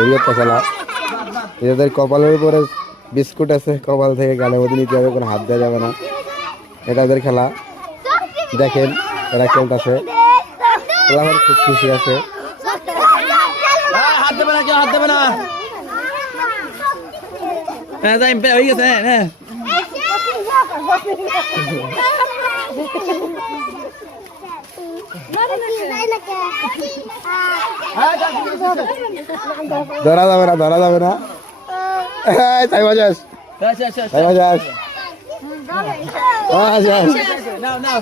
এই একটা খেলা। এদের কপালের উপরে বিস্কুট আছে, কপাল থেকে গালের মধ্যে নিতে হবে, কোনো হাত দেওয়া যাবে না। এটা এদের খেলা। দেখেন এরা খেলতেছে, আমার খুব খুশি আছে। হাত দেবে না, কেউ হাত দেবে না। হ্যাঁ যাই হয়ে গেছে। হ্যাঁ ধরা যাবে না, ধরা যাবে না। তাই বাজাস, তাই বাজাস। নাও নাও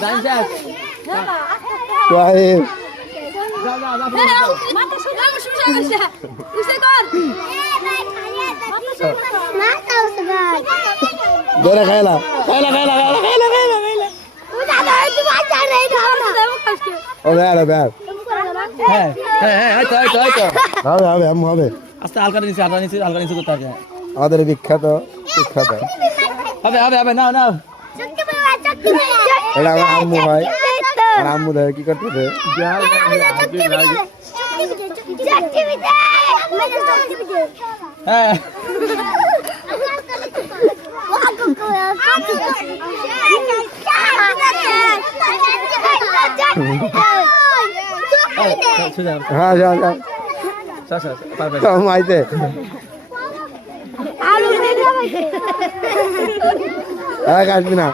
ডান শেষ। ধরে খাইলা খাইলা খাইলা খাইলা খাইলা খাইলা খাইলা। ও ব্যাড ব্যাড। হ্যাঁ হ্যাঁ হ্যাঁ এই তো এই তো এই তো। হবে হবে আম্মু হবে। আস্তে হালকা নিচে হালকা নিচে হালকা নিচে করতে হবে। আমাদের বিখ্যাত বিখ্যাত। হবে হবে হবে নাও নাও। এটা আমার আম্মু হয়, আর আম্মু ধরে কি করতেছে? হ্যাঁ হ্যাঁ যা যা মাইতে। আসবি না,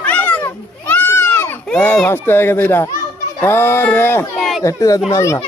ফার্স্ট হয়ে গেছে এটা। রে একটু যাতে নাল না।